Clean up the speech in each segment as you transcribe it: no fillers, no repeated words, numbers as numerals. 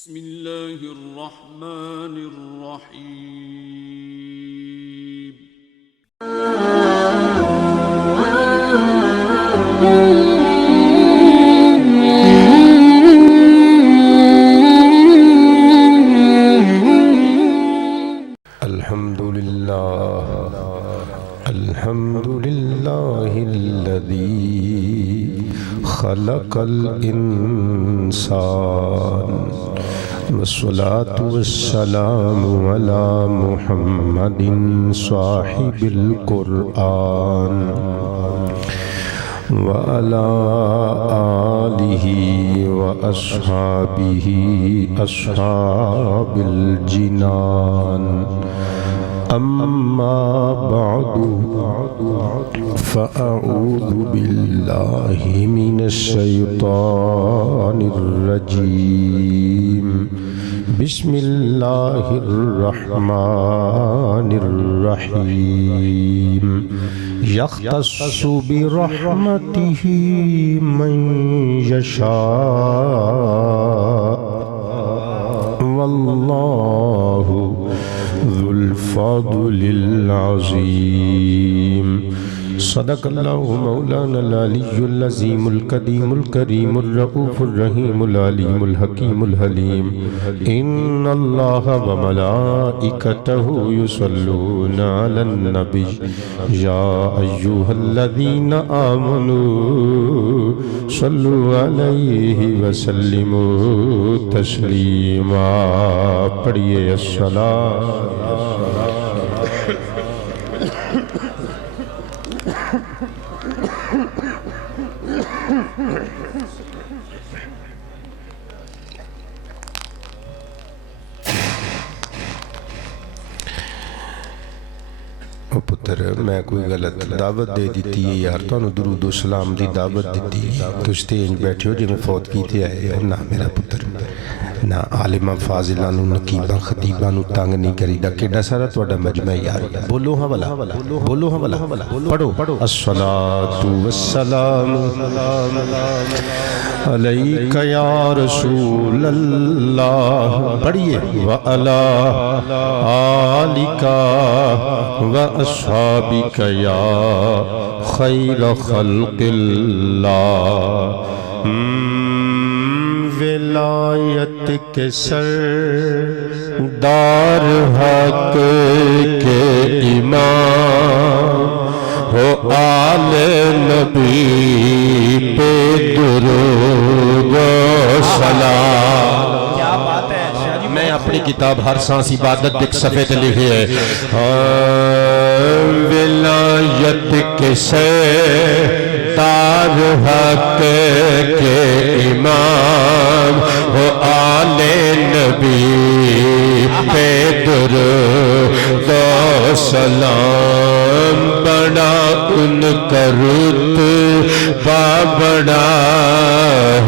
بسم الله الرحمن الرحيم. الحمد لله الذي خلق الإنسان والصلاة والسلام على محمد صاحب القرآن وعلى آله وأصحابه أصحاب الجنان. أما بعد فأعوذ بالله من الشيطان الرجيم. بسم الله الرحمن الرحيم. يختص برحمته من يشاء والله ذو الفضل العظيم. صدق الله مولانا العلي العظيم القديم الكريم الرؤوف الرحيم العليم الحكيم الحليم. إن الله وملائكته يصلون على النبي يا أيها الذين آمنوا صلوا عليه وسلموا تسليما. پڑھیے الصلاة پتر میں کوئی غلط دعوت دے دیتی ہے یار، تو درود و سلام دی دعوت دیتی ہے تو سٹیج بیٹھے ہو جی میں فوت کیتے آئے نہ میرا پتر نہ عالمہ فاضلہ نو نقیبہ خطیبہ نو تانگ نہیں کری دا کیڑا سارا توڑا مجمع یار. بولو ہاں والا بولو ہاں والا پڑھو. الصلاة والسلام علیکہ یا رسول اللہ. پڑھئے وعلا آلکہ وَأَصْحَابِكَ يَا خَيْرَ خَلْقِ اللَّهِ. ولایت کے سردار حق کے امام ہو آل نبی پہ درود و سلام. میں اپنی کتاب ہر سانس عبادت ایک صفحے تے لکھی ہے. ولایت کے سردار حق کے امام ہو آل نبی پہ درود و سلام. بڑا ان کا رتبہ بڑا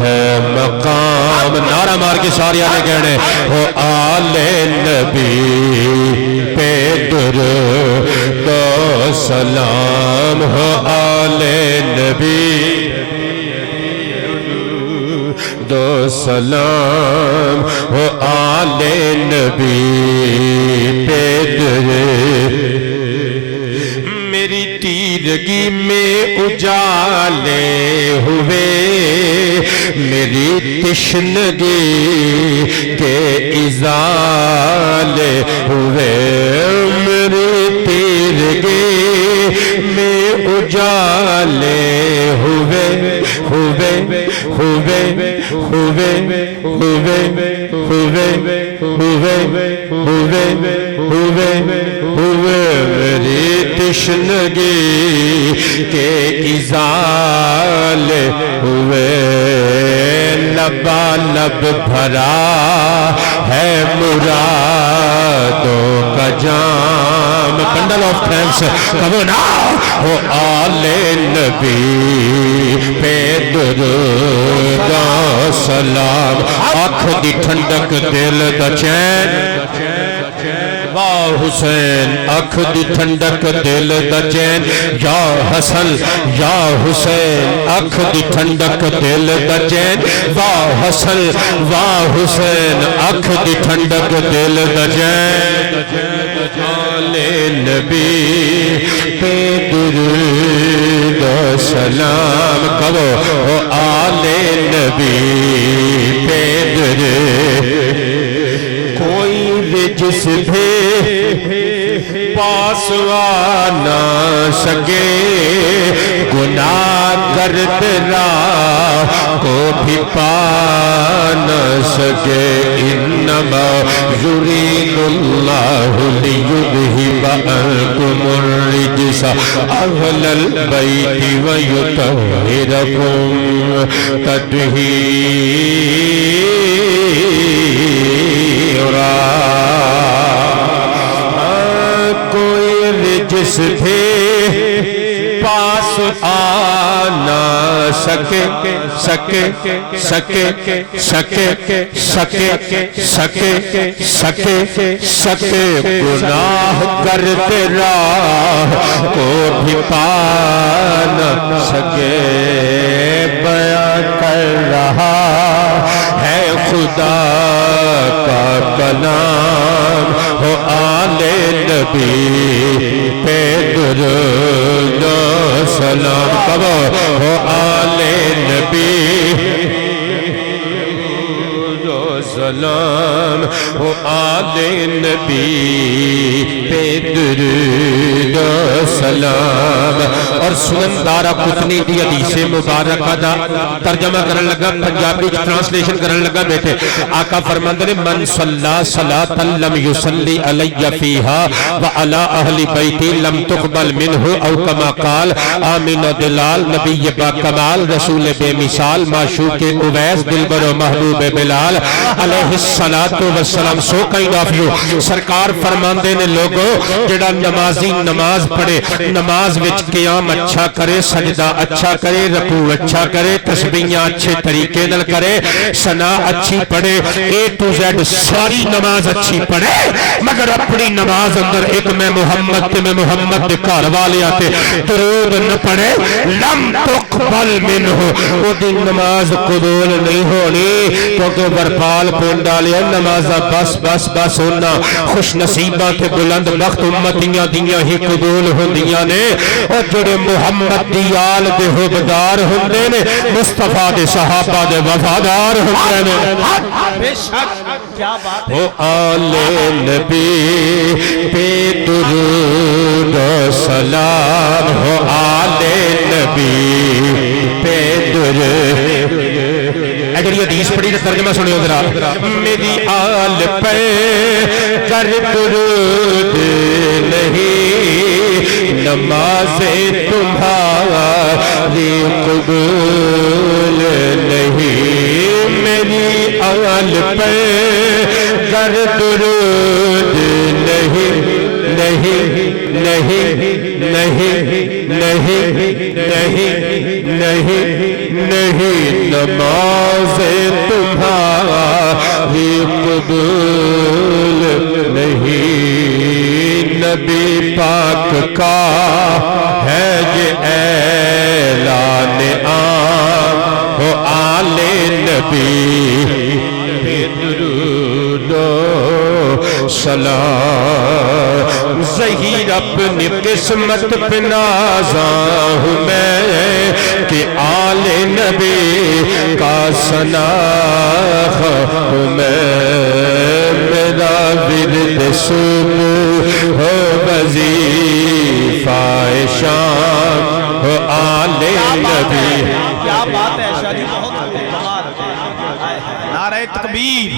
ہے مقام. نعرہ مار کے سارے آنے کہنے ہو آل نبی پہ درود و سلام. ہو آل نبی دو سلام. ہو آل نبی پہ درود. میری تیرگی میں اجالے ہوئے میری تشنگی کے ازالے ہوئے. میری تیرگی میں اجالے ہوئے ہوئے ہوئے ہوئے ہوئے ہوئے ہوئے ہوئے ہوئے ہوئے. میری تشنگی کے ازالے ہوئے. لبا لب بھرا ہے مرادوں کا جام. بنڈل آف تھینکس کہو نا. ہو آل نبی پہ درود و سلام. آنکھ دی ٹھنڈک دل دا چین واہ حسین اکھ دی ٹھنڈک دل دا چین یا حسن یا حسین اکھ دی ٹھنڈک دل دا چین واہ حسن واہ حسین اکھ دی ٹھنڈک دل دا چین آلِ نبی پہ درود و سلام کہو او آلِ نبی پہ درود کوئی رجس بھی پاس آ نہ سکے گناہ کرد راہ کو بھی پا نہ سکے انما یرید اللہ لیذہب عنکم الرجس اہل البیت ویطہرکم تطہیرا کوئی رجس بھی پاس آ نہ سکے سکے سکے سکے سکے سکے سکے سکے گناہ کرتے راہ کو بھی پا نہ سکے بیان کر رہا ہے خدا کا کلام ہو آلِ نبی پہ درود و سلام کہو ہو آلِ نبی درود و سلام ہو آلِ نبی پہ درود و سلام اور سنن دارا قطنی دی حدیث مبارکہ دا ترجمہ کرن لگا پنجابی ٹرانسلیشن کرن لگا بیٹھے آقا فرماندے نے من صلی صلاة لم یصلی علی فیہا وعلی اہل بیتی لم تقبل منہ او کما قال آمین و دلال نبی با کمال رسول بے مثال معشوق اویس دلبر و محبوب بلال علیہ السلام سو کائنڈ آف یو سرکار فرماندے نے لوگو جڑا نمازی نماز پڑھے نماز وچ قیام اچھا کرے سجدہ اچھا کرے رکوع اچھا کرے تسبیحاں اچھے طریقے نال کرے ثنا اچھی پڑھے اے ٹو زیڈ ساری نماز اچھی پڑھے مگر اپنی نماز اندر ایک میں محمد دے گھر والے آتے درود نہ پڑھے لم تقبل منہ وہ دی نماز قبول نہیں ہونی کیونکہ ورپال پون ڈالیا نمازہ بس ہونا خوش نصیبہ کے بلند بخت امتیاں دیاں ہی قبول ہوندیاں نے اور جڑے محمد دی آل دے حبدار ہوندے نے مصطفیٰ دے صحابہ دے وفادار ہوندے نے بے شک کیا بات ہے او آلِ نبی پہ درود و سلام ہو آلِ نبی پہ درود اگر یہ حدیث پڑھی تو ترجمہ سنیو ذرا میری آل پہ کر درود نہیں نمازیں تمہاری قبول نہیں میری آل پہ کر درود نہیں نہیں نہیں نہیں نہیں نہیں نہیں نہیں نمازیں تمہاری قبول نہیں نبی پاک کا ہے یہ اعلان عام ہو آلِ نبی درود و سلام ظہیر اپنی قسمت پہ نازاں ہوں میں کہ آلِ نبی کا سناخ ہوں میں میرا ورد صبح ہو وظیفہ شام ہو آلِ نبی کیا بات ہے شاہ جی بہت کمال نعرہ تکبیر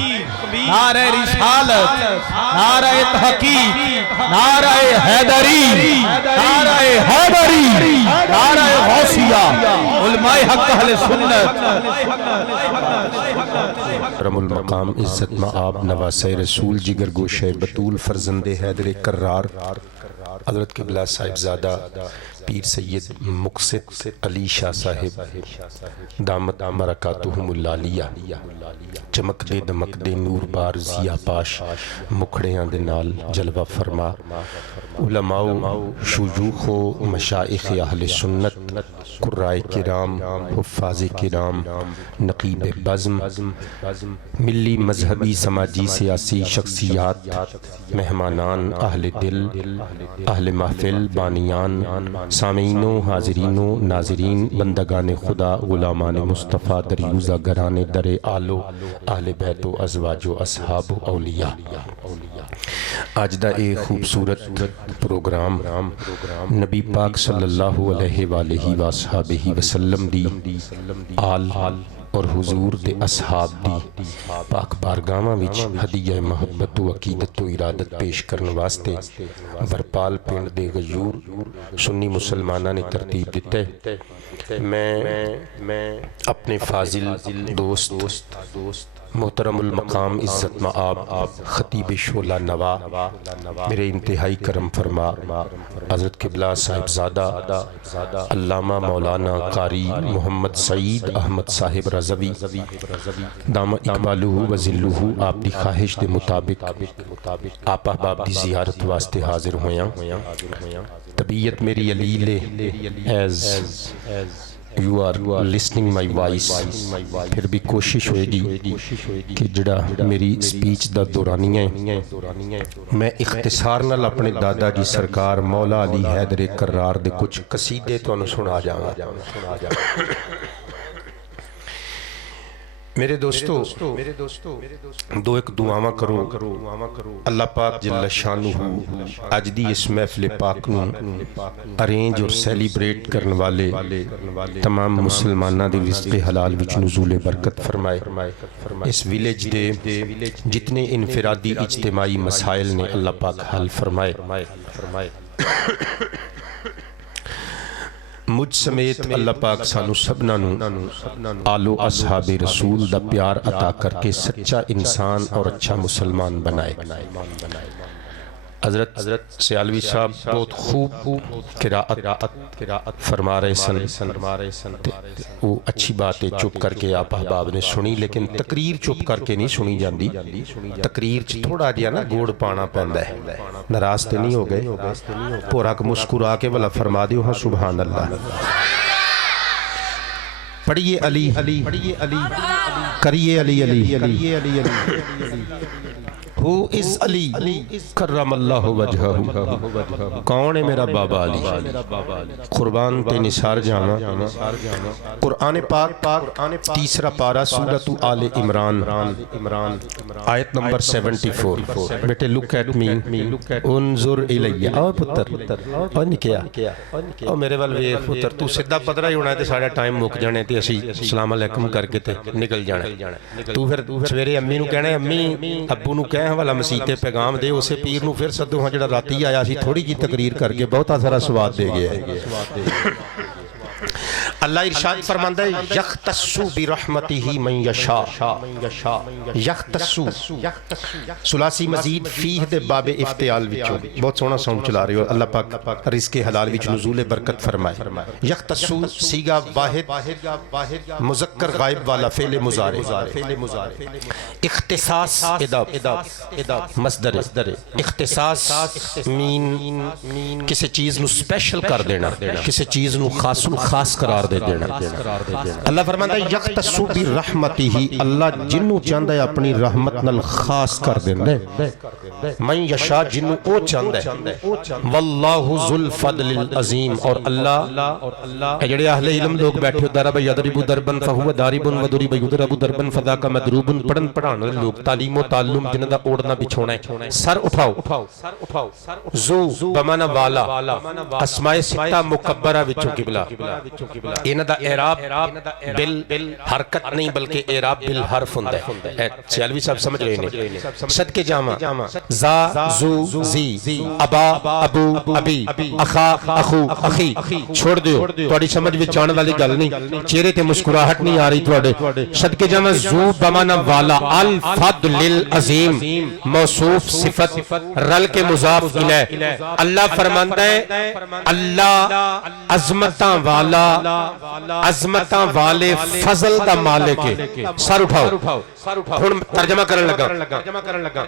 نعرہ رسالت نعرہ تحقیق نعرہ حیدری نعرہ حیدری نعرہ غوثیہ علماء حق اہل سنت کرم المقام عزت مآب نواسہ رسول جگر گوشہ بطول فرزند حیدر کرار حضرت قبلہ صاحب زادہ پیر سید مقصد علی شاہ صاحب دامت برکاتہم العالیہ چمک دے دمک دے نور بار ضیا پاش مکھڑیاں دے نال جلوہ فرما علماء شیوخ و مشائخ اہل سنت قرائے کرام حفاظ کرام نقیب بزم ملی مذہبی سماجی سیاسی شخصیات مہمانان اہل دل اہل محفل بانیان سامعینوں حاضرینوں ناظرین بندگان خدا غلامان مصطفیٰ دریوزہ گرانے در آلو اہل بیت و ازواج و اصحاب و اولیاء آج دا ایک خوبصورت پروگرام نبی پاک صلی اللہ علیہ وآلہ وآلہ وسلم دی آل اور حضور دے اصحاب دی پاک بارگاہاں وچ ہدیہ محبت و عقیدت و ارادت پیش کرن واسطے برپال پنڈ دے غیور سنی مسلمانہ نے ترتیب دیتے میں اپنے فاضل دوست محترم المقام عزت مآب خطیب شعلہ نوا میرے انتہائی کرم فرما حضرت قبلہ صاحبزادہ علامہ مولانا قاری محمد سعید احمد صاحب رضوی دام اقبالہ و ذلہ آپ دی خواہش دے مطابق آپ احباب دی زیارت واسطے حاضر ہویاں طبیعت میری علیلے as you are listening my voice پھر بھی کوشش ہوئے گی کہ جڑا میری سپیچ دا دورانی ہے میں اختصار نال اپنے دادا جی سرکار مولا علی حیدر کرار دے کچھ قصیدے تو انہوں سنا جاؤں میرے دوستو دو ایک دعاواں کرو اللہ پاک جل شانہ اج دی اس محفل پاک نو ارینج اور سیلیبریٹ کرن والے تمام مسلماناں دے رزق حلال وچ نزول برکت فرمائے اس ویلیج دے جتنے انفرادی اجتماعی مسائل نے اللہ پاک حل فرمائے مجھ سمیت اللہ پاک سانو سبنا نو آلو اصحاب رسول دا پیار عطا کر کے سچا انسان اور اچھا مسلمان بنائے حضرت سیالوی صاحب بہت خوب قراءت فرما رہے سن وہ اچھی بات ہے چپ کر کے آپ احباب نے سنی لیکن تقریر چپ کر کے نہیں سنی جاندی تقریر چ تھوڑا جیا نا گوڑ پانا پیندا ہے ناراض تے نہیں ہو گئے پورا کہ مسکرا کے والا فرما دیو ہاں سبحان اللہ پڑھیے علی کریے علی Who is Ali کرم اللہ وجہہ کون ہے میرا بابا علی قربان تے نثار جانا قرآن پاک تیسرا پارہ سورۃ آل عمران آیت نمبر 74 بیٹے look at me انظر الی آؤ پتر اور نہیں کیا اور میرے والوے پتر تو سدھا پدرہ ہی ہونا ہے تے ساڑھا ٹائم مک جانے تے اسی السلام علیکم کر کے تے نکل جانے تو پھر سویرے امی نو کہنا ہے امی ابو نو کہہ والا مسیح تے پیغام دے اسے پیر نو پھر صدو ہاں جڑا راتی آیا سی تھوڑی جی تقریر کر کے بہت آسرا سواد دے گیا ہے اللہ ارشاد فرماندہ ہے یختصو برحمتہ من یشاء یختصو سلاسی مزید فیہ دے باب افتعال وچوں بہت سونا ساؤنڈ چلا رہے ہو اللہ پاک رزق حلال وچ نزول برکت فرمائے یختصو سیگا واحد مذکر غائب والا فعل مضارع اختصاص اداب مصدر اختصاص مین کسی چیز نو سپیشل کر دینا کسی چیز نو خاص قرار دے دینا اللہ فرماتا ہے یختصو برحمتہ اللہ جنو چاندہ ہے اپنی رحمت نال خاص کر دیندے من یشاء جنو او چاندہ ہے واللہ ذو الفضل العظیم اور اللہ جڑے اہل علم لوگ بیٹھے ہو درب یضرب دربن فہو دارب وضرب یضرب دربن فذاک مضروب پڑھن پڑھانے لوگ تعلیم و تعلم جنہ دا اوڑنا بچھونا ہے سر اٹھاؤ ذو بمانا والا اسماء ستہ مکبرہ وچوں قبلہ انہاں دا اعراب بال حرکت نہیں بلکہ اعراب بالحرف ہوندا ہے. سیالوی صاحب سمجھ رہے ہیں. صدقے جاواں زا زو زی ابا ابو ابی اخا اخو اخی چھوڑ دیو تہاڈی سمجھ وچ آن والی گل نہیں. چہرے تے مسکراہٹ نہیں آ رہی تہاڈے. صدقے جاواں زو بمعنی والا الفضل العظیم موصوف صفت رل کے مضاف الیہ. اللہ فرماندا ہے اللہ عظمتاں والا عظمتاں والے فضل دا مالک ہے. سر اٹھاؤ ہن ترجمہ کرن لگا.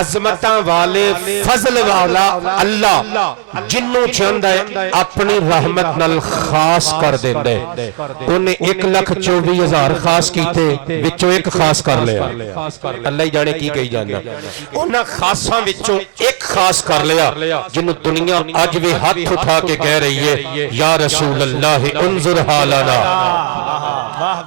عظمتاں والے فضل والا اللہ جنوں چاہندا ہے اپنی رحمت نال خاص کر دیندا ہے. اونے 1,24,000 خاص کیتے وچوں ایک خاص کر لیا. اللہ ہی جانے کی کہی جانا. انہاں خاصاں وچوں ایک خاص کر لیا جنوں دنیا اج بھی ہاتھ اٹھا کے کہہ رہی ہے یا رسول اللہ انظر حالنا.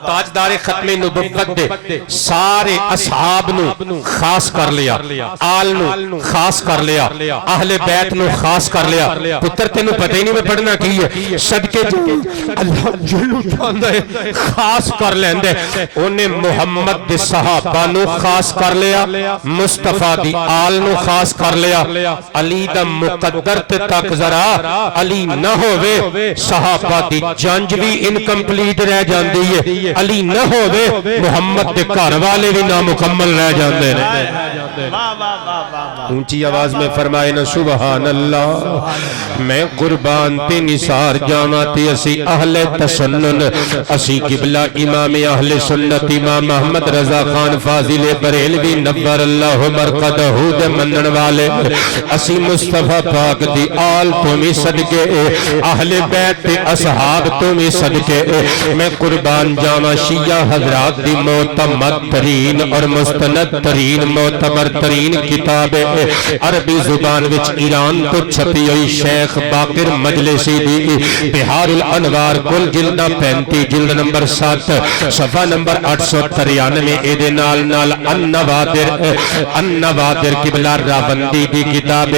تاجدار ختم نبوت دے سارے اصحاب نو خاص کر لیا, آل نو خاص کر لیا, اہل بیت نو خاص کر لیا. پتر تینو پتہ ہی نہیں میں پڑھنا کی ہے. صدقے اللہ جنوں چاہندا ہے خاص کر لیندے. اونے محمد دے صحابہ نو خاص کر لیا, مصطفیٰ دی آل نو خاص کر لیا. علی دا مقدر تے تک ذرا علی نہ ہووے صحابہ دی جنج بھی انکمپلیٹ رہ جاندی ہے. علی نہ ہووے محمد دے گھر والے بھی نامکمل رہ جاندے نے. اونچی آواز میں فرمائے نا سبحان اللہ. میں قربان تے نثار جاواں تے اسی اہل تسنن اسی قبلہ امام اہل سنت امام محمد رضا خان فاضل بریلوی نور اللہ مرقدہ دے منن والے اسی مصطفیٰ پاک دی آل تو بھی صدقے اہل بیت تے اصحاب تو بھی صدقے میں قربان جاواں شیعہ حضرات دی معتمد ترین اور مستند ترین معتبر ترین کتاب عربی زبان وچ ایران تو چھپی ہوئی شیخ باقر مجلسی دی بہار الانوار کل جلدہ 35 جلد نمبر 7 صفحہ نمبر 893 ایدے نال نال النوادر قبلہ راوندی دی کتاب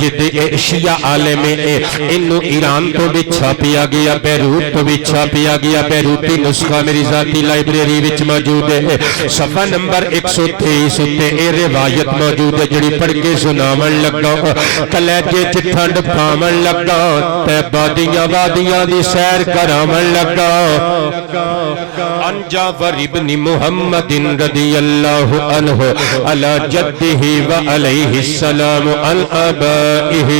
جد شیعہ عالم انہوں ایران تو بھی چھاپیا گیا, بیروت تو بھی چھاپیا گیا. بیروتی نسخہ میری ذاتی لائبریری وچ موجود ہے. صفحہ نمبر 123 تے اے روایت موجود ہے جڑی پڑھ کے سناون لگا کلیجے چ ٹھنڈ پاون لگا تے بادیاں وادیاں دی سیر کراون لگا. عن جعفر ابن محمد رضی اللہ عنہ علی جدہ و علیہ السلام عن آبائہ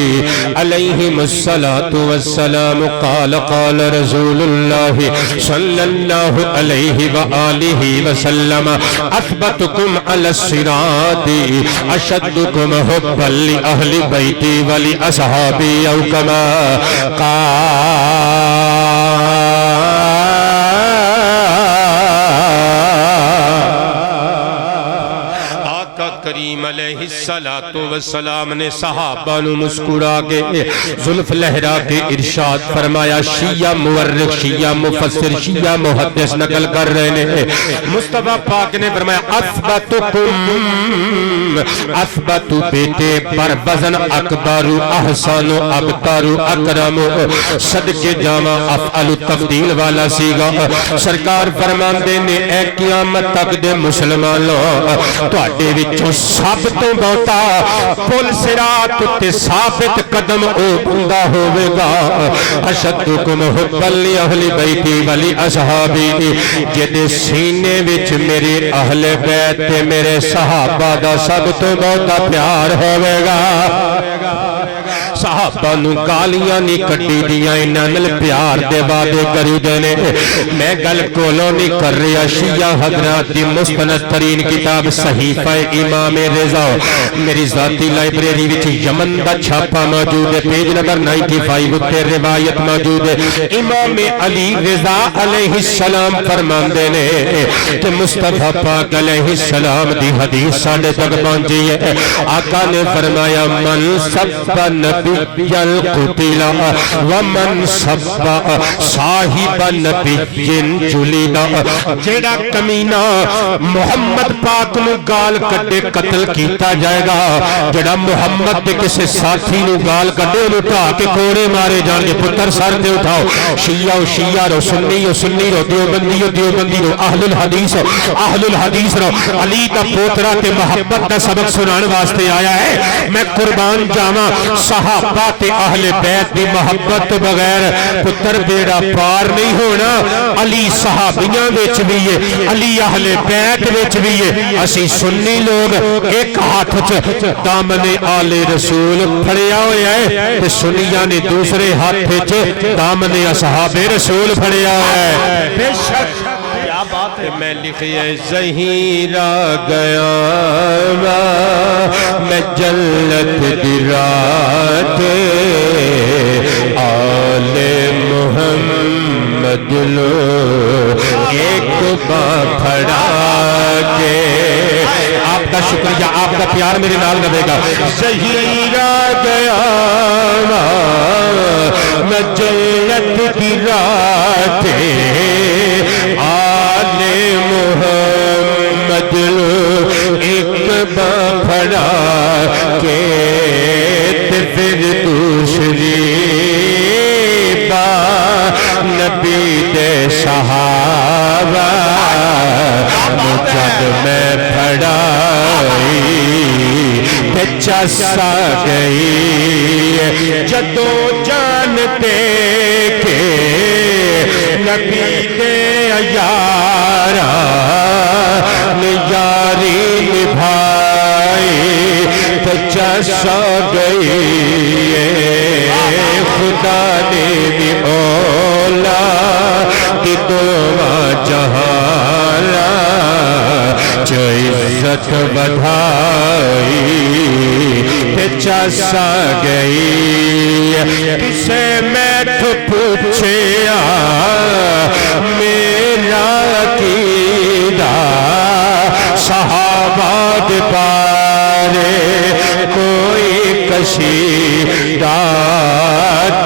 علیہم الصلاة والسلام قال قال رسول اللہ صلی اللہ علیہ وآلہ وسلم اثبتکم علی الصراط اشدکم حبا لأہل بیتی ولأصحابی او کما کریم علیہ السلام نے صحابہ نو مسکرا کے زلف لہرا کے ارشاد فرمایا. شیعہ مورخ شیعہ مفسر شیعہ محدث نقل کر رہے ہیں مصطفیٰ پاک نے فرمایا اثبت بیٹے پر وزن اکبر احسن ابتر اکرم. صدقے جاواں افعل تفضیل والا سیگا. سرکار فرماندے نے اے قیامت تک دے مسلمانوں تواڈے وچوں سب تو بہتا پل صراط تے ثابت قدم او بندہ ہوے گا اشدکم حبا لأہل بیتی ولی اصحابی جدے سینے وچ میرے اہل بیت تے میرے صحابہ دا سب تو بہتا پیار ہوے گا. صحابہ نو گالیاں نہیں کٹی دیاں انہاں نال پیار دے وعدے کری دینے. میں گل کولوں نہیں کر رہا. شیعہ حضرات دی مستند ترین کتاب صحیفہ امام رضا میری ذاتی لائبریری وچ یمن دا چھاپا موجود ہے. پیج نمبر 95 تے روایت موجود ہے. امام علی رضا علیہ السلام فرماندے نے کہ مصطفیٰ پاک علیہ السلام دی حدیث ساڈے تک پہنچی ہے. آقا نے فرمایا من سب نبی قتل ومن سب صاحب نبی جلد جیڑا کمینہ محمد پاک نو گال کٹے قتل کیتا جائے گا جیڑا محمد دے کسے ساتھی نو گال کٹے انہوں اٹھا کے کوڑے مارے جان گے پتر سر دے اٹھاؤ شیعہ و شیعہ رو سنی و سنی رو دیوبندی و دیوبندی رو اہل الحدیث رو علی دا پوترا تے محبت دا سبق سنان واسطے آیا ہے میں قربان جاواں صحابہ تے اہل بیت دی محبت بغیر پتر بیڑا پار نہیں ہونا علی صحابیاں وچ بھی ہے علی اہل بیت وچ بھی ہے اسی سنی لوگ ایک ہاتھ وچ دامن آل رسول پھڑیا ہویا ہے تے سنیاں نے دوسرے ہاتھ وچ دامن اصحاب رسول پھڑیا ہویا ہے بے شک کیا بات ہے میں لکھیے ظہیرہ گیا میں جلت دی رات آل محمد لو ایک بار پھڑا کے آپ کا شکریہ آپ کا پیار میرے نال رہے گا ظہیرہ گیا میں جلت دی رات آل محمد لو ایک بار پھڑا کے پھر دوسری بار نبی دے صحابہ جب میں پھڑائی تے چسا گئی جدو جانتے کہ نبی دے یارا یاری نبھائی تے چسا گئی خدا نے بھی مولا دی دعا جہانا جو عزت بدھائی تے چسا گئی کسے میں تو پوچھیا میرا عقیدہ صحابہ دے بارے کوئی کشیدہ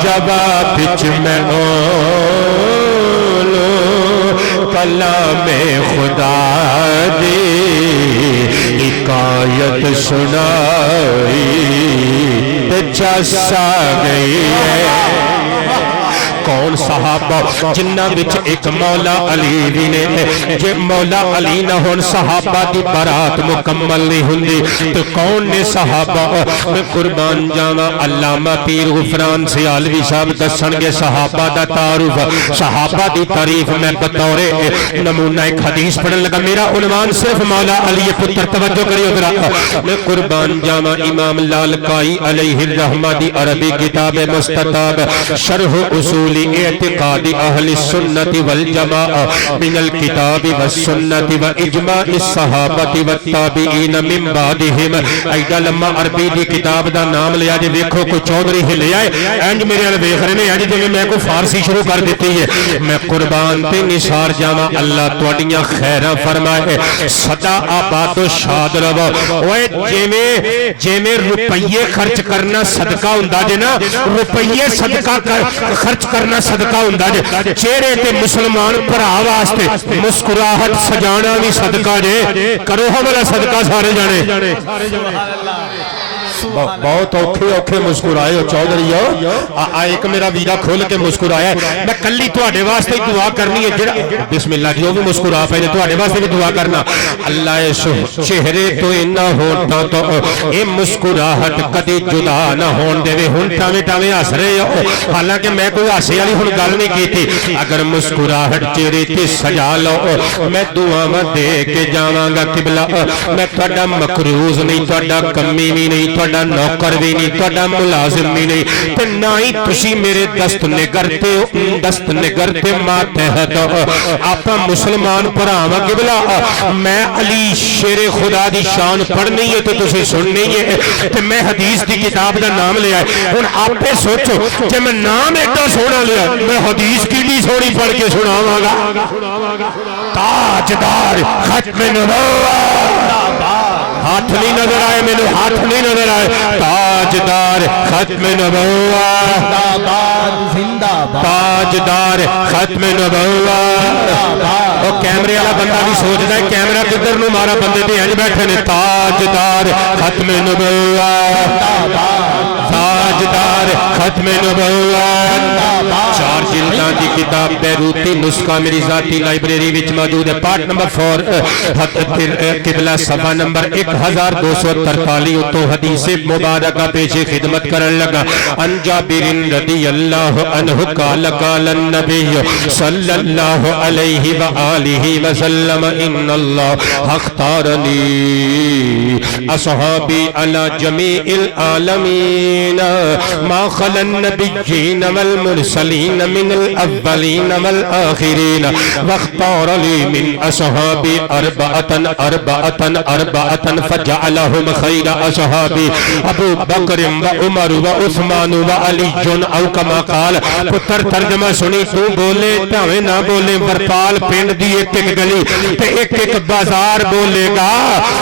جواب بچ میں اولو کلام خدا دی حکایت سنائی تے چسا گئی ہے کون صحابہ جنہ وچ ایک مولا علی بھی نے جے مولا علی نہ ہون صحابہ دی برات مکمل نہیں ہوندی تو کون نے صحابہ میں قربان جاواں علامہ پیر غفران سیالوی صاحب دسن گے صحابہ دا تعارف صحابہ دی تعریف میں بطور نمونہ ایک حدیث پڑھن لگا میرا عنوان صرف مولا علی پتر توجہ کریو ذرا میں قربان جاواں امام لالکائی علیہ الرحمہ دی عربی کتاب مستطاب شرح اصول اعتقاد اہل السنت والجماع من الكتاب والسنت واجماع الصحابت والتابعین من بعدہم ایڈا لما عربی دی کتاب دا نام لیا جے دیکھو کوئی چودھری ہی لے آئے اینج میرے علی دیکھ رہے ہیں اینج جے میں کو فارسی شروع کر دیتی ہے میں قربان تے نثار جاواں اللہ تواڈیاں خیراں فرمائے سدا آباد و شاد رہو اوے جے روپیے خرچ کرنا صدقہ ہوندا جے نا روپیے صدقہ خرچ کرنا صدقہ ہوندا جے چہرے تے مسلمان بھرا واسطے مسکراہٹ سجانا بھی صدقہ جے کرو ہمارا صدقہ سارے جانے بہت اوکھے مسکرائے ہو چودھری ہو ایک میرا ویرا کھول کے مسکرایا ہے میں کلی تواڈے واسطے دعا کرنی ہے جڑا بسم اللہ جو بھی مسکرا پے تواڈے واسطے بھی دعا کرنا اللہ اس چہرے تو نہ ہونٹاں تو اے مسکراہٹ کدی جدا نہ ہون دے ہن ٹاویں ہس رہے ہو حالانکہ میں کوئی ہاسے والی ہن گل نہیں کیتی اگر مسکراہٹ چہرے تے سجا لو میں دعاواں دے کے جاواں گا قبلہ میں تہاڈا مقروض نہیں تہاڈا کمی بھی نہیں تہاڈا نوکر بھی نہیں تہاڈا ملازم بھی نہیں تے نہ ہی تسی میرے دست نگرتے ماتحت آپا مسلمان بھراواں قبلہ میں علی شیر خدا دی شان پڑھنی ہے تو تسی سننی ہے تے میں حدیث دی کتاب دا نام لیا ہے ہن آپے سوچو جے میں نام ایڈا سونا لیا میں حدیث کی بھی سونی پڑھ کے سناواں گا تاجدار ختم نبوت ہاتھ نہیں نظر آئے مینوں ہاتھ نہیں نظر آئے تاجدار ختم نبوت زندہ باد تاجدار ختم نبوت وہ کیمرے والا بندہ بھی سوچدا ہے کیمرہ کدھر نو مارا بندے تے انج بیٹھے نے تاجدار ختم نبوت تاجدار ختم نبوت 4 جلداں دی کتاب بیروتی نسخہ میری ذاتی لائبریری وچ موجود ہے پارٹ نمبر 4 قبلہ صفحہ نمبر 1243 اتو حدیث مبارکہ پیش خدمت کرن لگا ان جابر رضی اللہ عنہ قال قال النبی صلی اللہ علیہ وآلہ وسلم ان اللہ اختارنی اصحابی علی جمیع العالمین ما خلا النبیین والمرسلین من الاولین والآخرین واختار لی من اصحابی اربعة فجعلهم خیر اصحابی ابو بکر و عمر و عثمان و علی او کما قال پتر ترجمہ سنی تو بولے تاویں نہ بولے ورپال پنڈ دی ایک ایک گلی تے ایک ایک بازار بولے گا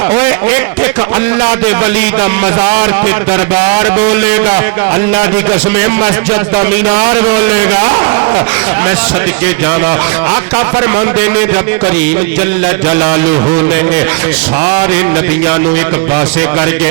اوے ایک ایک اللہ دے ولی دا مزار تے دربار بولے گا اللہ دی قسم مسجد دا مینار بولے گا میں صدقے جاواں آقا فرماندے نے رب کریم جل جلالہ نے سارے نبیاں نو ایک پاسے کر کے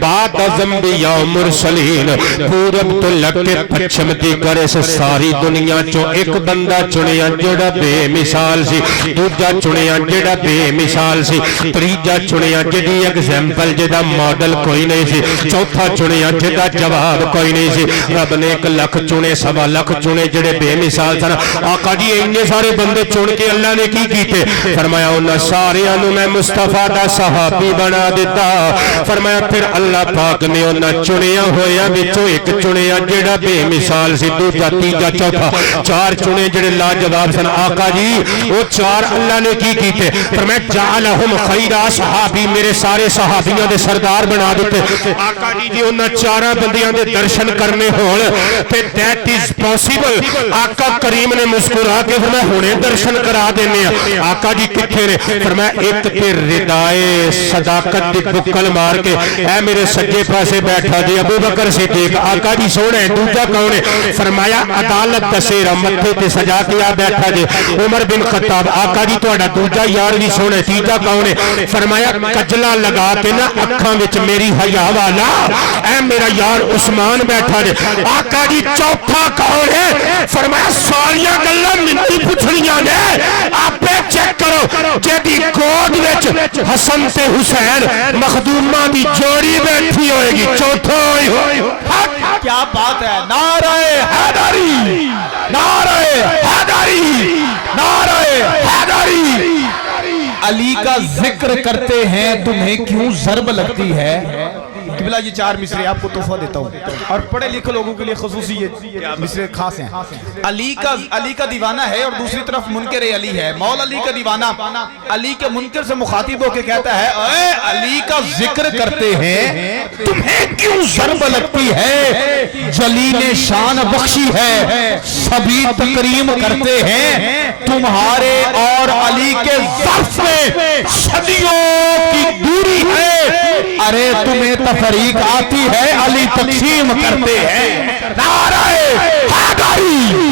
بعد انبیاء مرسلین پورب تو لگ کے پچھم دی کرے سے ساری دنیا چوں ایک بندہ چنیا جڑا بے مثال سی دوجا چنیا جڑا بے مثال سی تیجا چنیا جڑی ایگزامپل جدا ماڈل کوئی نہیں سی چوتھا چنیا جدا جواب کوئی نہیں سی رب نے 1 لاکھ چنے 1.25 لاکھ چنے جڑے بے مثال سن آقا جی اتنے سارے بندے چن کے اللہ نے کی کیتے فرمایا انہاں ساریاں نو میں مصطفیٰ دا صحابی بنا دیتا فرمایا پھر اللہ پاک نے انہاں چنیا ہویا وچوں ایک چنیا جڑا بے مثال سی دوجا تیجا چوتھا 4 چنے جڑے لاجواب سن آقا جی وہ 4 اللہ نے کی کیتے فرمایا جعلہم خیر صحابی میرے سارے صحابیاں دے سردار بنا دیتے آقا جی انہاں 4 بندیاں دے درشن کرنے ہون تے دیٹ از پاسبل آقا کریم نے مسکرا کے فرمایا ہونے درشن کرا دینے آقا جی کتھے نے فرمایا ایک تے ردائے صداقت دی بکل مار کے اے میرے سجے پاسے بیٹھا جی ابو بکر صدیق آقا جی سونے دوجا کون ہے فرمایا عدالت دسیرا متھے تے سجا کے آ بیٹھا جی عمر بن خطاب آقا جی تہاڈا دوجا یار بھی سونے تیجا کون ہے فرمایا کجلا لگا کے نا اکھاں وچ میری حیا والا اے میرا یار عثمان بیٹھا جی آقا جی چوتھا کون ہے فرمایا ساریاں گلاں مینوں پوچھنیاں نے آپے چیک کرو جیدی گود وچ حسن تے حسین مخدوماں دی جوڑی بیٹھی ہوئے گی چوتھا ہوئی کیا بات ہے نعرہ حیدری نعرہ حیدری نعرہ حیدری علی کا ذکر کرتے ہیں تمہیں کیوں ضرب لگتی ہے قبلہ یہ 4 مصرے آپ کو تحفہ دیتا ہوں اور پڑھے لکھے لوگوں کے لیے خصوصی یہ مصرے خاص ہیں علی کا دیوانہ ہے اور دوسری طرف منکر علی ہے مولا علی کا دیوانہ علی کے منکر سے مخاطب ہو کے کہتا ہے اے علی کا ذکر کرتے ہیں تمہیں کیوں ضرب لگتی ہے جلی نے شان بخشی ہے سبھی تکریم کرتے ہیں تمہارے اور علی کے ظرف میں صدیوں کی دوری ہے ارے تمہیں تفریق آتی ہے علی تقسیم کرتے ہیں نعرہ حیدری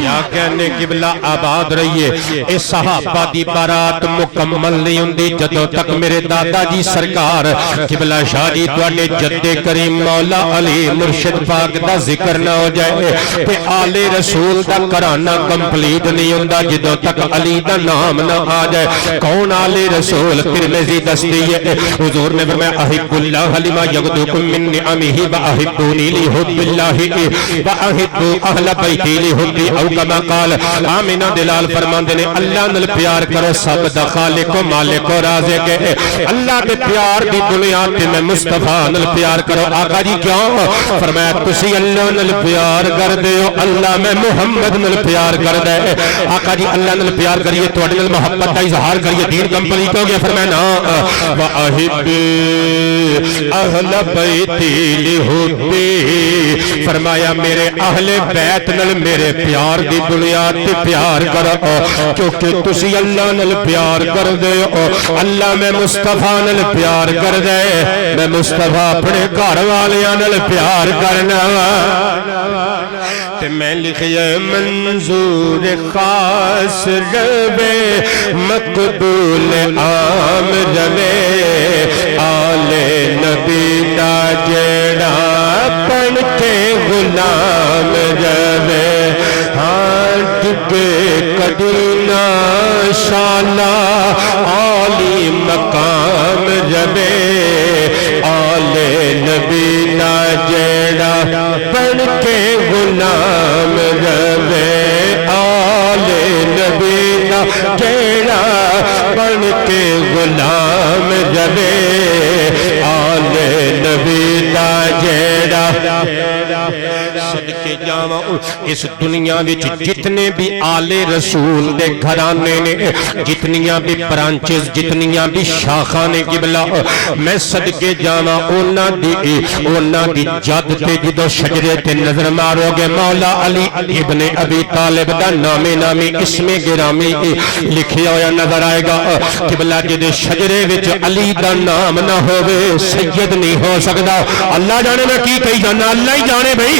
کیا کہنے قبلہ آباد رہیے اس صحابہ دی بارات مکمل نہیں ہوندی جدوں تک میرے دادا جی سرکار قبلہ شاہ جی تواڈے جد کریم مولا علی مرشد پاک دا ذکر نہ ہو جائے تے آل رسول دا کرانہ کمپلیٹ نہیں ہوندا جدوں تک علی دا نام نہ آ جائے کون آل رسول ترمذی دستی ہے حضور نے فرمایا احب اللہ لما یغدوکم من نعمہ واحبونی لحب اللہ واحب اہل بیتی لحب او کما قال آمینہ دلال فرماندے نے اللہ نال پیار کرو سب دا خالق و مالک و رازق ہے اللہ دے پیار دی بنیاد تے میں مصطفیٰ نال پیار کرو آقا جی کیوں فرمایا تسی اللہ نال پیار کر دے ہو اللہ میں محمد نال پیار کر دے آقا جی اللہ نال پیار کریے تواڈے نال محبت دا اظہار کریے دین کمپلیٹ ہو گیا فرمایا نا واحب اہل بیتی لحب فرمایا میرے اہل بیت نال میرے پیار دی بنیاد تے پیار کرو کیونکہ تسی اللہ نال پیار کر دے ہو اللہ میں مصطفیٰ نال پیار کر دے میں مصطفیٰ اپنے گھر والیاں نال پیار کرنا تے میں لکھیا منظور خاص روے مقبول عام روے آل نبی دا جیڑا پڑھ کے غلام روے ہاں ڈگے قدینہ شالا عالی مقام روے آل نبی دا جیڑا پڑھ کے غلام روے آل نبی دا جیڑا پڑھ کے غلام روے آل نبی دا جیڑا صدقے جاواں اس دنیا وچ جتنے بھی آل رسول دے گھرانے نے جتنیاں بھی برانچز جتنیاں بھی شاخاں نے قبلہ میں صدقے جاواں انہاں دی جد تے جدو شجرے تے نظر مارو گے مولا علی ابن ابی طالب دا نامی اسم گرامی لکھیا ہویا نظر آئے گا قبلہ جدے شجرے وچ علی دا نام نہ ہوئے سید نہیں ہو سکتا اللہ جانے میں کی کہی جانا اللہ ہی جانے بھئی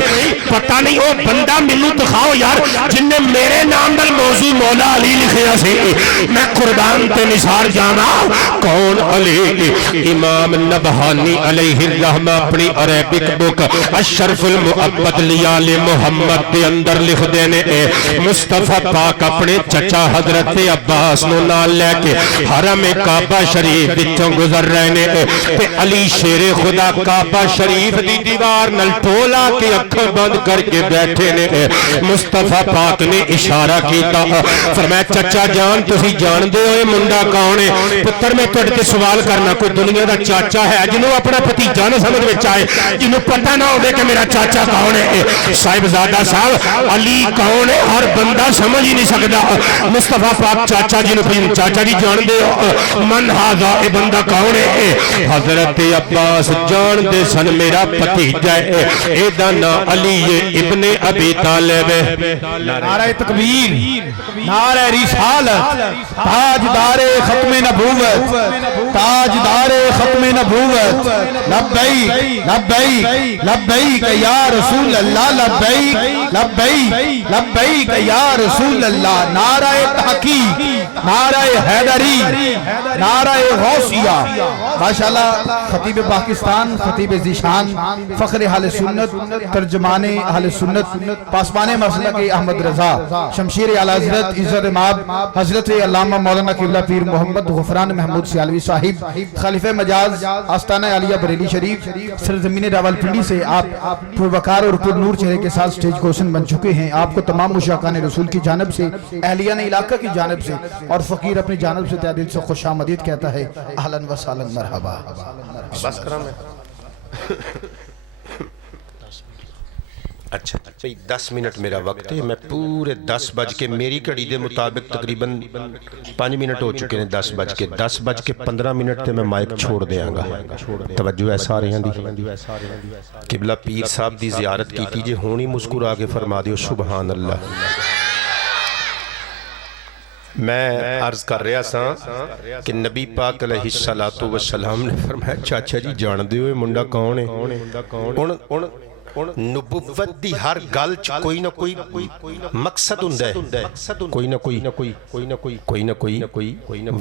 پتہ نہیں وہ بندہ مینوں دکھاؤ یار جن نے میرے نام دل موضوع مولا علی لکھیا سی میں قربان تے نثار جانا کون علی امام نبہانی علیہ الرحمہ اپنی عربک بک اشرف المعبد لیال محمد دے اندر لکھ دینے مصطفیٰ پاک اپنے چچا حضرت عباس نو نال لے کے حرم کعبہ شریف وچوں گزر رہے تے علی شیر خدا کعبہ شریف دی دیوار نال ٹولا کے اکھیں بند کر کے بیٹھے نے مصطفیٰ پاک نے اشارہ کیتا فرمایا چچا جان تسی جان دے ہوئے منڈا کون ہے پتر میں تہاڈے تے سوال کرنا کوئی دنیا دا چاچا ہے جنوں اپنا بھتیجا نہ سمجھ وچ آئے جنوں پتہ نہ ہوے کہ میرا چاچا کون ہے صاحبزادہ صاحب علی کون ہے ہر بندہ سمجھ ہی نہیں سکدا مصطفیٰ پاک چاچا جنوں چاچا جی جان دے من ھذا اے بندہ کون ہے حضرت عباس جان دے سن میرا بھتیجا ہے اے دا نام علی ابن ابی طالب نعرہ تکبیر نعرہ رسالت تاجدار ختم نبوت تاجدار ختم نبوت لبیک لبیک لبیک یا رسول اللہ لبیک لبیک لبیک یا رسول اللہ نعرہ تحقیق نعرہ حیدری نعرہ غوثیہ ماشاءاللہ خطیب پاکستان خطیب ذیشان فخر اہل سنت ترجمان اہل سنت پاسبان مسلک احمد رضا شمشیر اعلی حضرت عزت امام حضرت علامہ مولانا قبلہ پیر محمد غفران محمود سیالوی صاحب خلیفہ مجاز آستانہ عالیہ بریلی شریف سرزمین راولپنڈی سے آپ پروکار اور پر نور چہرے کے ساتھ سٹیج کوشن بن چکے ہیں آپ کو تمام مشاقان رسول کی جانب سے اہلیان علاقہ کی جانب سے اور فقیر اپنی جانب سے تہ دل سے خوش آمدید کہتا ہے اہلاً و سہلاً مرحبا بس کرام ہے اچھا 10 منٹ میرا وقت ہے میں پورے 10 بج کے میری گھڑی دے مطابق تقریباً 5 منٹ ہو چکے ہیں 10:15 منٹ تے میں مائک چھوڑ دیاں گا توجہ ہے سارے ہیں دی قبلہ پیر صاحب دی زیارت کی تیجے ہونی مسکرا کے فرما دیو سبحان اللہ میں عرض کر رہا سا کہ نبی پاک علیہ السلام نے فرمایا چاچا جی جان دے ہوئے منڈا کون ہے نبوت دی ہر گل چ کوئی نہ کوئی مقصد ہوندا ہے کوئی نہ کوئی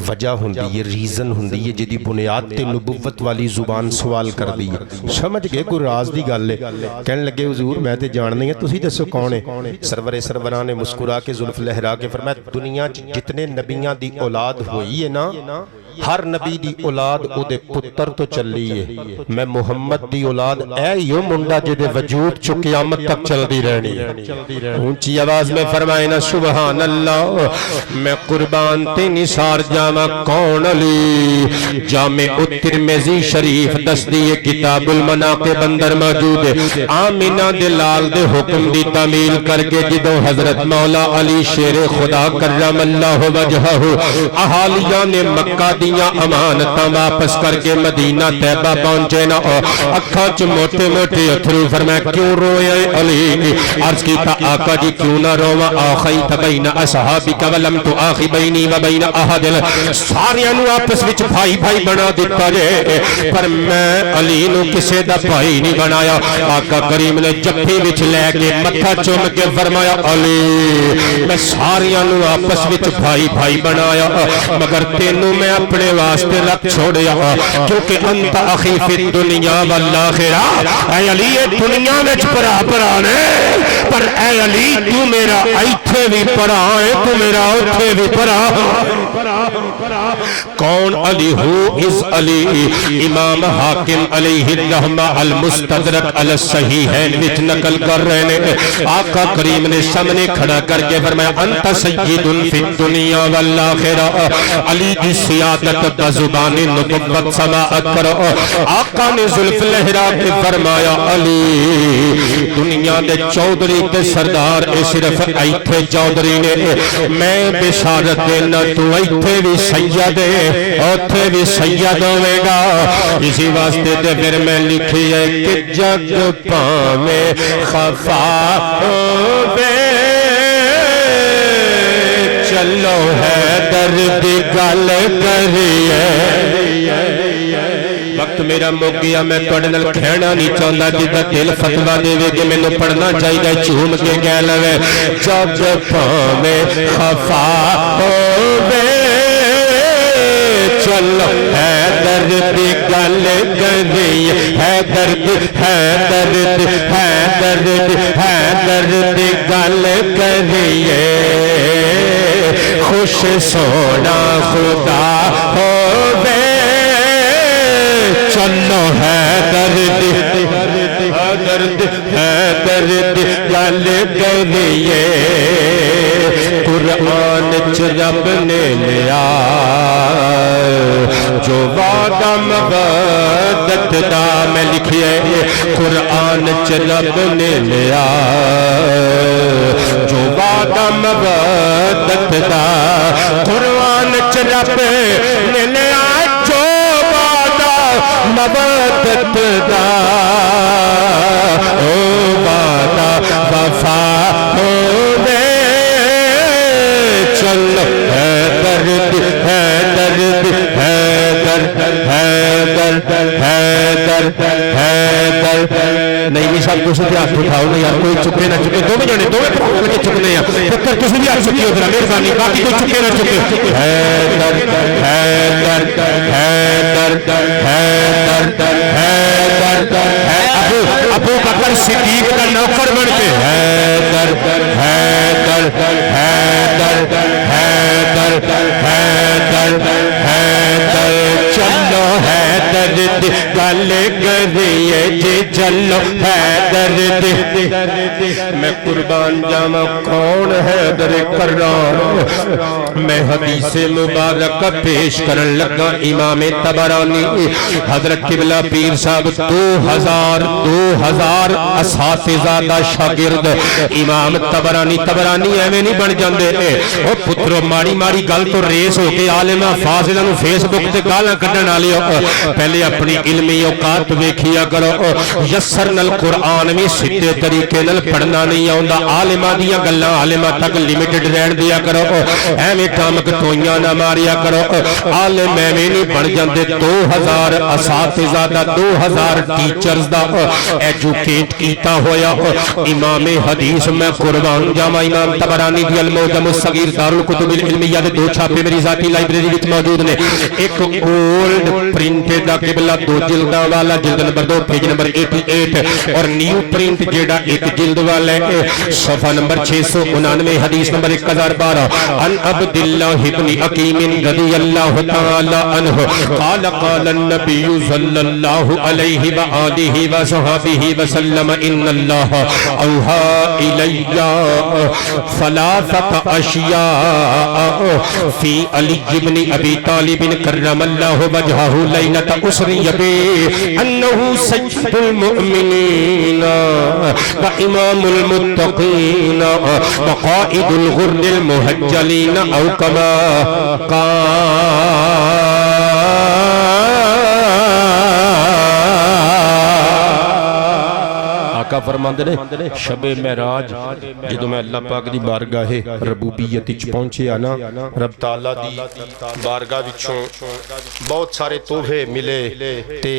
وجہ ہوندی ہے ریزن ہوندی ہے جدی بنیاد تے نبوت والی زبان سوال کر دی ہے سمجھ گئے کوئی راز دی گل ہے کہنے لگے حضور میں تے جاننا ہے تسی دسو کون ہے سرور سروران نے مسکرا کے زلف لہرا کے فرمایا دنیا چ جتنے نبیاں دی اولاد ہوئی ہے نا ہر نبی دی اولاد او دے پتر تو چلی ہے میں محمد دی اولاد اے یو منڈا جدے وجود چو قیامت تک چل دی رہنی ہے اونچی آواز میں فرمائے نا سبحان اللہ میں قربان تے نثار جامع کون علی جامع ترمذی شریف دستی کتاب المناقب اندر موجود ہے آمینہ دلال دے حکم دی تعمیل کر کے جدو حضرت مولا علی شیر خدا کرم اللہ وجہہ احالیہ نے مکہ دی دیاں امانتاں واپس کر کے مدینہ طیبہ پہنچے نا اکھاں چ موٹے موٹے اتھرو فرمایا کیوں روئے علی عرض کیتا آقا جی کیوں نہ رواں آخیت بین اصحابک ولم تؤاخی بینی و بین احد ساریاں نو آپس وچ بھائی بھائی بنا دیتا جے پر میں علی نو کسے دا بھائی نہیں بنایا آقا کریم نے جفی وچ لے کے متھا چوم کے فرمایا علی میں ساریاں نو آپس وچ بھائی بھائی بنایا مگر تینوں میں اپنے واسطے رکھ چھوڑیا کیونکہ انت اخی فی الدنیا والآخرہ اے علی یہ دنیا وچ برا نے پر اے علی تو میرا ایتھے بھی پڑا ہے تو میرا اوتھے بھی پڑا کون علی ہو اس علی امام حاکم علیہ الرحمہ المستدرک علی الصحیحین وچ نقل کر رہے ہیں آقا کریم نے سامنے کھڑا کر کے فرمایا انت سید فی الدنیا والآخرہ علی کی سیادت بزبان نبوت سماعت کرو آقا نے زلف لہرا کے فرمایا علی دنیا دے چودھری تے سردار اے صرف ایتھے چودھری نے میں بشارت دینا تو ایتھے بھی سید ہے اوتھے بھی سید ہوئے گا اسی واسطے تے پھر میں لکھی ہے کہ جگ پاوے خفا ہوے چلو ہے درد گل کریے وقت میرا مک گیا میں تواڈے نال کہنا نہیں چاہتا جدا دل فتوا دے کہ مینوں پڑھنا چاہیے جھوم کے کہہ لوے جگ پاوے خفا ہوے چلو ہے درد گل کریے ہے درد ہے درد ہے درد ہے درد گل کریے خوش سونا خدا ہووے چلو ہے درد ہے درد گل کریے قرآن چ رب نے لیا جو وعدہ مبادت دا میں لکھئے قرآن چ رب نے لیا جو وعدہ مبادت دا قرآن چ رب نے لیا جو وعدہ مبادت دا او وعدہ وفا ہووے چلو ہے درد ہے درد ہے درد ہے درد ہے درد ہے درد نہیں بھی سب کچھ ہاتھ اٹھاؤ نا یار کوئی چکے نہ چکے دو جانے دو لگے چکنے ہیں پتر کسی بھی ہاتھ چکی ہو ذرا مہربانی باقی کوئی چکے نہ چکے ہے درد ہے درد ہے درد ہے درد ہے درد ہے ابو بکر صدیق کا نوکر بن کے ہے درد ہے درد ہے درد ہے درد ہے درد ہے درد چلو ہے درد گل کریے جی چلو ہے درد میں قربان جاواں کون ہے در کرار میں حدیث مبارک پیش کرن لگا امام طبرانی حضرت قبلہ پیر صاحب 2000 اساتذہ دا شاگرد امام طبرانی ایویں نہیں بن جاندے او پترو ماڑی ماڑی گل تو ریس ہو کے عالم فاضلہ نو فیس بک تے گالاں کڈن والی پہلے اپنی علمی اوقات ویکھیا کرو یسرنا القرآن وی سیدھے طریقے نال پڑھنا نہیں آوندا عالماں دیاں گلاں عالماں تک لمیٹڈ رہن دیا کرو ایویں ٹامک توئیاں نہ ماریا کرو عالم ایویں نہیں بن جاندے 2000 اساتذہ دا 2000 ٹیچرز دا ایجوکیٹ کیتا ہویا امام حدیث میں قربان جاواں امام طبرانی دی المعجم الصغیر دارالکتب العلمیہ دے 2 چھاپے میری ذاتی لائبریری وچ موجود نے ایک اولڈ پرنٹڈ دا قبلہ 2 جلداں والا جلد نمبر 2 پیج نمبر 88 اور نیو پرنٹ جیڑا ایک جلد والا ہے صفحہ نمبر 699 حدیث نمبر 1012 ان عبداللہ ابن حکیم رضی اللہ تعالی عنہ قال قال النبی صلی اللہ علیہ وآلہ وصحبہ وسلم ان اللہ اوحى الی ثلاثة اشیاء فی علی بن ابی طالب کرم اللہ وجہہ لیلۃ اسری بہ انہ سید المؤمنین وامام المتقین وقائد الغر المحجلین او کما قال آقا فرماندے نے شب معراج جدوں میں اللہ پاک دی بارگاہ ربوبیت وچ پہنچیا نا رب تعالی دی بارگاہ وچوں بہت سارے تحفے ملے تے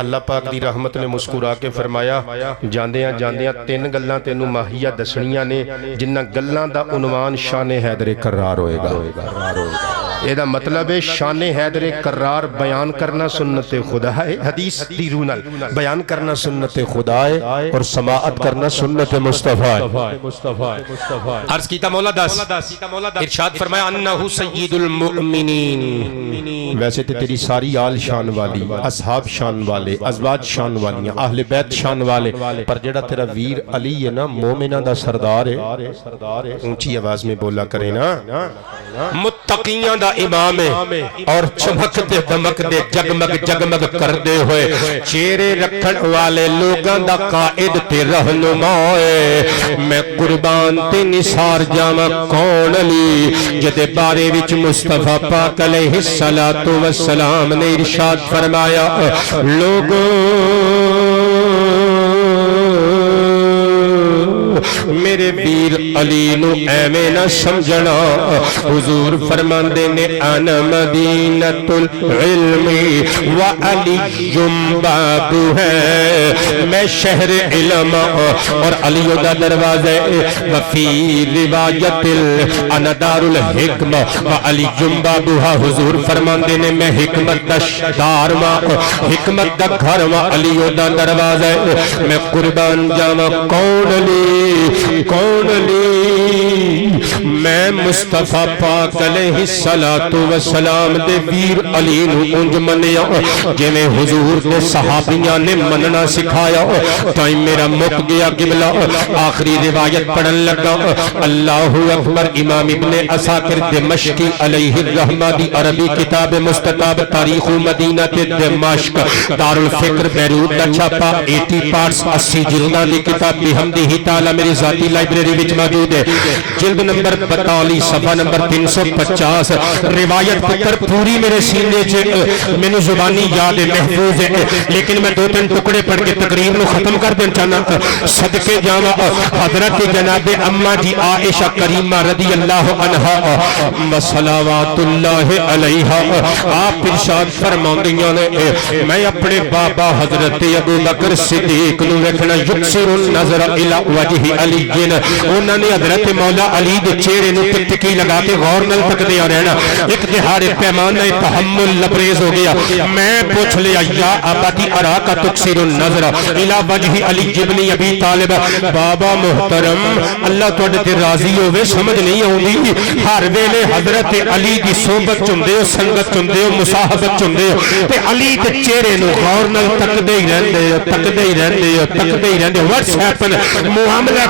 اللہ پاک دی رحمت نے مسکرا کے فرمایا جاندیاں جاندیاں 3 گلاں تینوں ماہیہ دسنیاں نے جنہاں گلاں دا عنوان شان حیدر کرار ہوئے گا یہ دا مطلب ہے شان حیدر کرار بیان کرنا سنت خدا ہے حدیث دی رونل بیان کرنا سنت خدا ہے اور سماعت کرنا سنت مصطفیٰ ہے عرض کیتا مولا دس ارشاد فرمایا انہو سید المؤمنین ویسے تے تیری ساری آل شان والی اصحاب شان والے ازواج شان والیاں اہل بیت شان والے پر جڑا تیرا ویر علی ہے نا مومنہ دا سردار ہے اونچی آواز میں بولا کرے نا متقیاں دا امام ہے اور چمک دے دمک دے جگمگ جگمگ کر دے ہوئے چہرے رکھن والے لوگاں دا قائد تے رہنما ہے میں قربان تے نثار جاواں کون علی جدے بارے وچ مصطفیٰ پاک علیہ السلام نے ارشاد فرمایا لوگوں میرے ویر علی نو ایویں نہ سمجھنا حضور فرماندے نے انا مدینۃ العلم و علی باب ہے میں شہر علم اور علی دا دروازہ وفی روایت انا دار الحکم و علی بابها حضور فرماندے نے میں حکمت دا دار وا حکمت دا گھر وا علی دا دروازہ میں قربان جاواں کون علی کون علی میں مصطفیٰ پاک علیہ السلام دے ویر علی نو انج منیا جے میں حضور دے صحابیاں نے مننا سکھایا ٹائم میرا مک گیا قبلہ آخری روایت پڑھن لگا اللہ اکبر امام ابن عساکر دمشقی علیہ الرحمہ دی عربی کتاب مستطاب تاریخ مدینہ دمشق دار الفکر بیروت دا چھاپا 80 پارٹس 80 جلدہ دی کتاب بحمدہ تعالی میری ذاتی لائبریری وچ موجود ہے جلد نمبر 42 صفحہ نمبر 350 روایت پتر پوری میرے سینے سے میں نے زبانی یاد محفوظ ہے لیکن میں 2-3 ٹکڑے پڑھ کے تقریر میں ختم کر دیں چاہنا صدقے جاوا حضرت جناب اماں جی عائشہ کریمہ رضی اللہ عنہا وصلوات اللہ علیہا آپ ارشاد فرماندیاں نے میں اپنے بابا حضرت ابو بکر صدیق نو ویکھنا یکسر النظر الی وجہ علی جن انہوں نے حضرت مولا علی دے چہرے نو ٹکی لگا کے غور نال تکدے رہنا ایک دہاڑ پیمانہ تحمل لبریز ہو گیا میں پوچھ لیا یا ابدی اراک تکسر النظر الی وجہ علی ابن ابی طالب بابا محترم اللہ تواڈے تے راضی ہوے سمجھ نہیں آوندی ہر ویلے حضرت علی دی صحبت چندے ہو سنگت چندے ہو مصاحبت چندے ہو تے علی دے چہرے نو غور نال تکدے ہی رہندے واٹس ہیپن معاملہ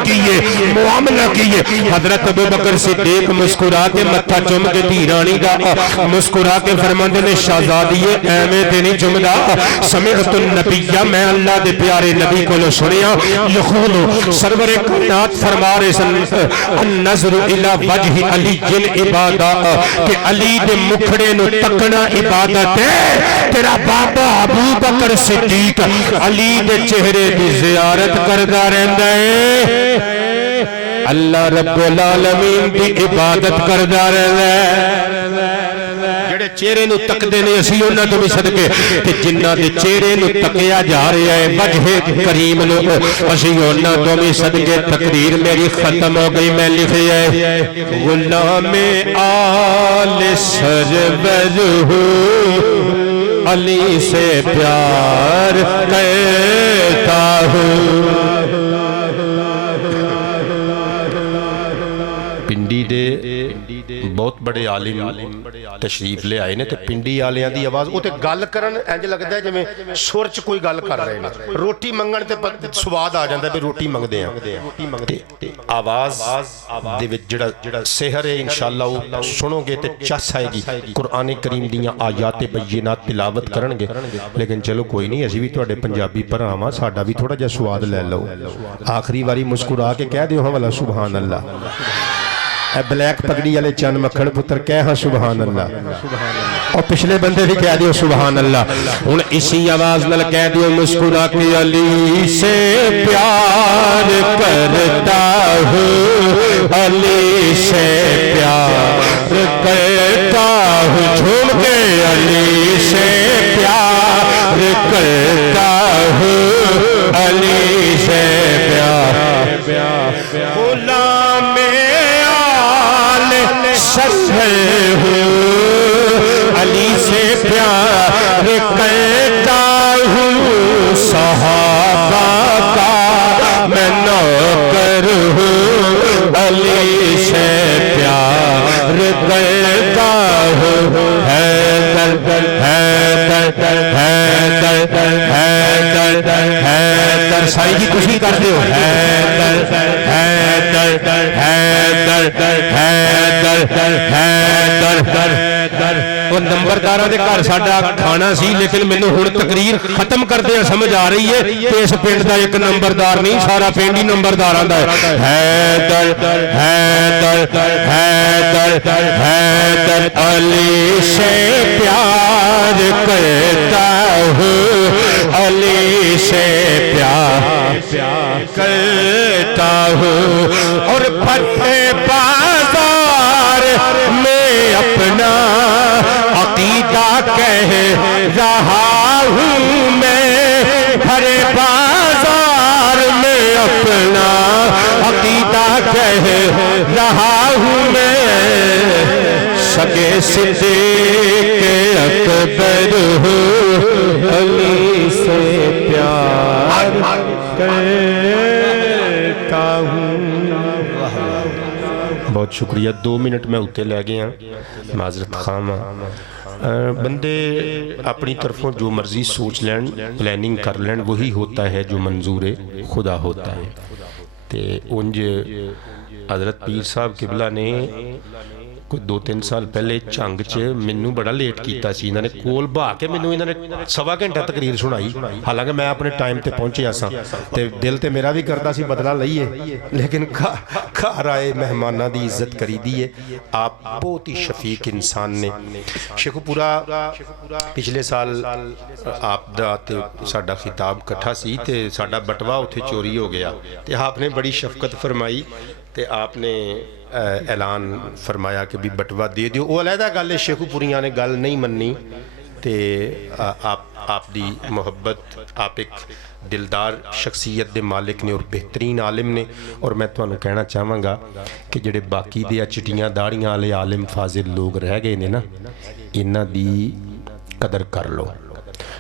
کیے حضرت ابو بکر صدیق مسکرا کے متھا چوم کے دھیرانی دا مسکرا کے فرماندے نے شہزادیے ایویں تے نہیں چمدا سمعت النبی میں اللہ دے پیارے نبی کو سنیا یقول سرور کائنات فرما رہے سن النظر الی وجہ علی جن عبادت کہ علی دے مکھڑے نو تکنا عبادت ہے تیرا بابا ابو بکر صدیق علی دے چہرے دی زیارت کردا رہندا ہے اللہ رب العالمین دی عبادت کردا رہندا ہے جڑے چہرے نو تکدے نے اسی انہاں تو بھی صدقے تے جنہاں دے چہرے نو تکیا جا رہا ہے وجہ کریم نو اسی انہاں تو بھی صدقے تقریر میری ختم ہو گئی میں لکھیا ہے غلام آل سرور ہوں علی سے پیار کرتا ہوں پنڈی دے بہت بڑے عالم تشریف لے آئے نے تے پنڈی آلیاں دی آواز وہ تے گل کرن انج لگدا ہے جویں سر چ کوئی گل کر رہے نے روٹی منگن تے سواد آ جاندا ہے بھی روٹی منگدے ہیں آواز دے وچ جڑا سحر ہے انشاءاللہ وہ سنو گے تے چس آئے گی قرآن کریم دیاں آیات بینات تلاوت کرن گے لیکن چلو کوئی نہیں اسی بھی تواڈے پنجابی بھراواں ساڈا بھی تھوڑا جہا سواد لے لو آخری واری مسکرا کے کہہ دیو ہاں والا سبحان اللہ اے بلیک پگڑی والے چند مکھن پتر کہہ ہاں سبحان اللہ اور پچھلے بندے بھی کہہ دیو سبحان اللہ ہن اسی آواز نال کہہ دیو مسکرا کے علی سے پیار کرتا ہوں علی سے پیار کرتا ہوں جھوم کے علی سے پیار کرتا ہوں علی سے پیار غلام آل سر ہوں علی سے پیار کرتا ہوں صحابہ کا میں نوکر ہوں علی سے پیار کرتا ہوں حیدر حیدر حیدر حیدر حیدر سائی جی تسی کر دیو حیدر حیدر حیدر حیدر حیدر وہ نمبرداراں دے گھر ساڈا کھانا سی لیکن مینوں ہن تقریر ختم کردے سمجھ آ رہی ہے کہ اس پنڈ دا ایک نمبردار نہیں سارا پنڈ ہی نمبرداراں دا ہے حیدر حیدر حیدر حیدر علی سے پیار کرتا ہوں علی سے پیار کرتا ہوں اور پھٹے بازار میں اپنا عقیدہ کہہ رہا ہوں میں بھرے بازار میں اپنا عقیدہ کہہ رہا ہوں میں سگے صدیق اکبر ہوں علی سے پیار کرتا ہوں بہت شکریہ 2 منٹ میں ہوتے لے گئے ہیں معذرت خواہ بندے اپنی طرفوں جو مرضی سوچ لین پلاننگ کر لین وہی ہوتا ہے جو منظور خدا ہوتا ہے تے انج حضرت پیر صاحب قبلہ نے کوئی 2-3 سال پہلے چنگ چ مینوں بڑا لیٹ کیتا سی انہوں نے کول بہا کے مینوں انہوں نے 1.25 گھنٹہ تقریر سنائی حالانکہ میں اپنے ٹائم تے پہنچیا سا تے دل تے میرا بھی کرتا سی بدلہ لئیے لیکن گھر آئے مہماناں دی عزت کری دیئے آپ بہت ہی شفیق انسان نے شیخو پورا پچھلے سال آپ دا تے ساڈا خطاب کٹھا سی تے ساڈا بٹوا اتھے چوری ہو گیا تے آپ نے بڑی شفقت فرمائی تے آپ نے اعلان فرمایا کہ بھی بٹوا دے دیو وہ علیحدہ گل ہے شیخو پوریاں نے گل نہیں مننی تے آپ دی محبت آپ ایک دلدار شخصیت دے مالک نے اور بہترین عالم نے اور میں تو انہوں کہنا چاہوں گا کہ جڑے باقی دے چٹیاں داڑیاں والے عالم فاضل لوگ رہ گئے نے نا انہاں دی قدر کر لو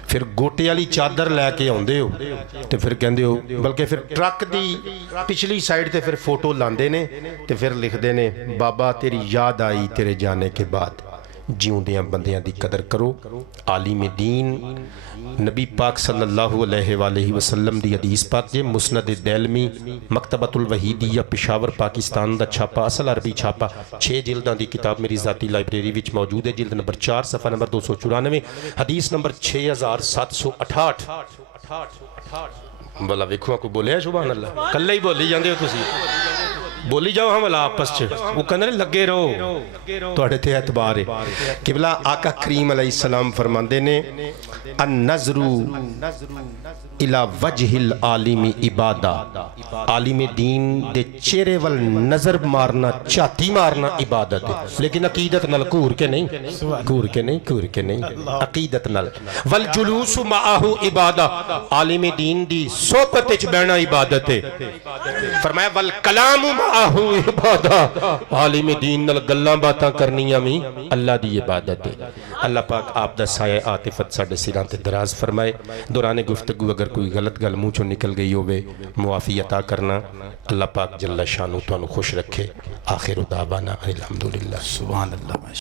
پھر گوٹے والی چادر لے کے آندے ہو تے پھر کہندے ہو بلکہ پھر ٹرک دی پچھلی سائیڈ تے پھر فوٹو لاندے نے تے پھر لکھ دے نے بابا تیری یاد آئی تیرے جانے کے بعد جیوندیاں بندیاں دی قدر کرو عالم دین نبی پاک صلی اللہ علیہ وآلہ وسلم دی حدیث پاک جے مسند دیلمی مکتبۃ الوحیدیہ پشاور پاکستان دا چھاپا اصل عربی چھاپا 6 جلداں دی کتاب میری ذاتی لائبریری وچ موجود ہے جلد نمبر 4 صفحہ نمبر 294 حدیث نمبر 6768 بلا ویکھو کو بولیا سبحان اللہ کلے ہی بولی جاندے ہو تسی بولی جاؤ ہم والا آپس چ وہ کہندے لگے رہو تواڈے تے اعتبار ہے قبلہ آقا کریم علیہ السلام فرماندے نے النظر الى وجہ العالم عبادہ عالم دین دے چہرے وال نظر مارنا چاتی مارنا عبادت ہے لیکن عقیدت نال گور کے نہیں عقیدت نال والجلوس معہ عبادہ عالم دین دی صحبت وچ بیٹھنا عبادت ہے فرمایا والکلام معہ عبادہ عالم دین نال گلاں باتاں کرنیاں وی اللہ دی عبادت ہے اللہ پاک آپ دا سایہ عاطفت ساڈے سراں تے دراز فرمائے دوران گفتگو اگر کوئی غلط گل منہ چوں نکل گئی ہوئے معافی عطا کرنا اللہ پاک جل شانہ تانوں خوش رکھے آخر دعوانا الحمدللہ سبحان اللہ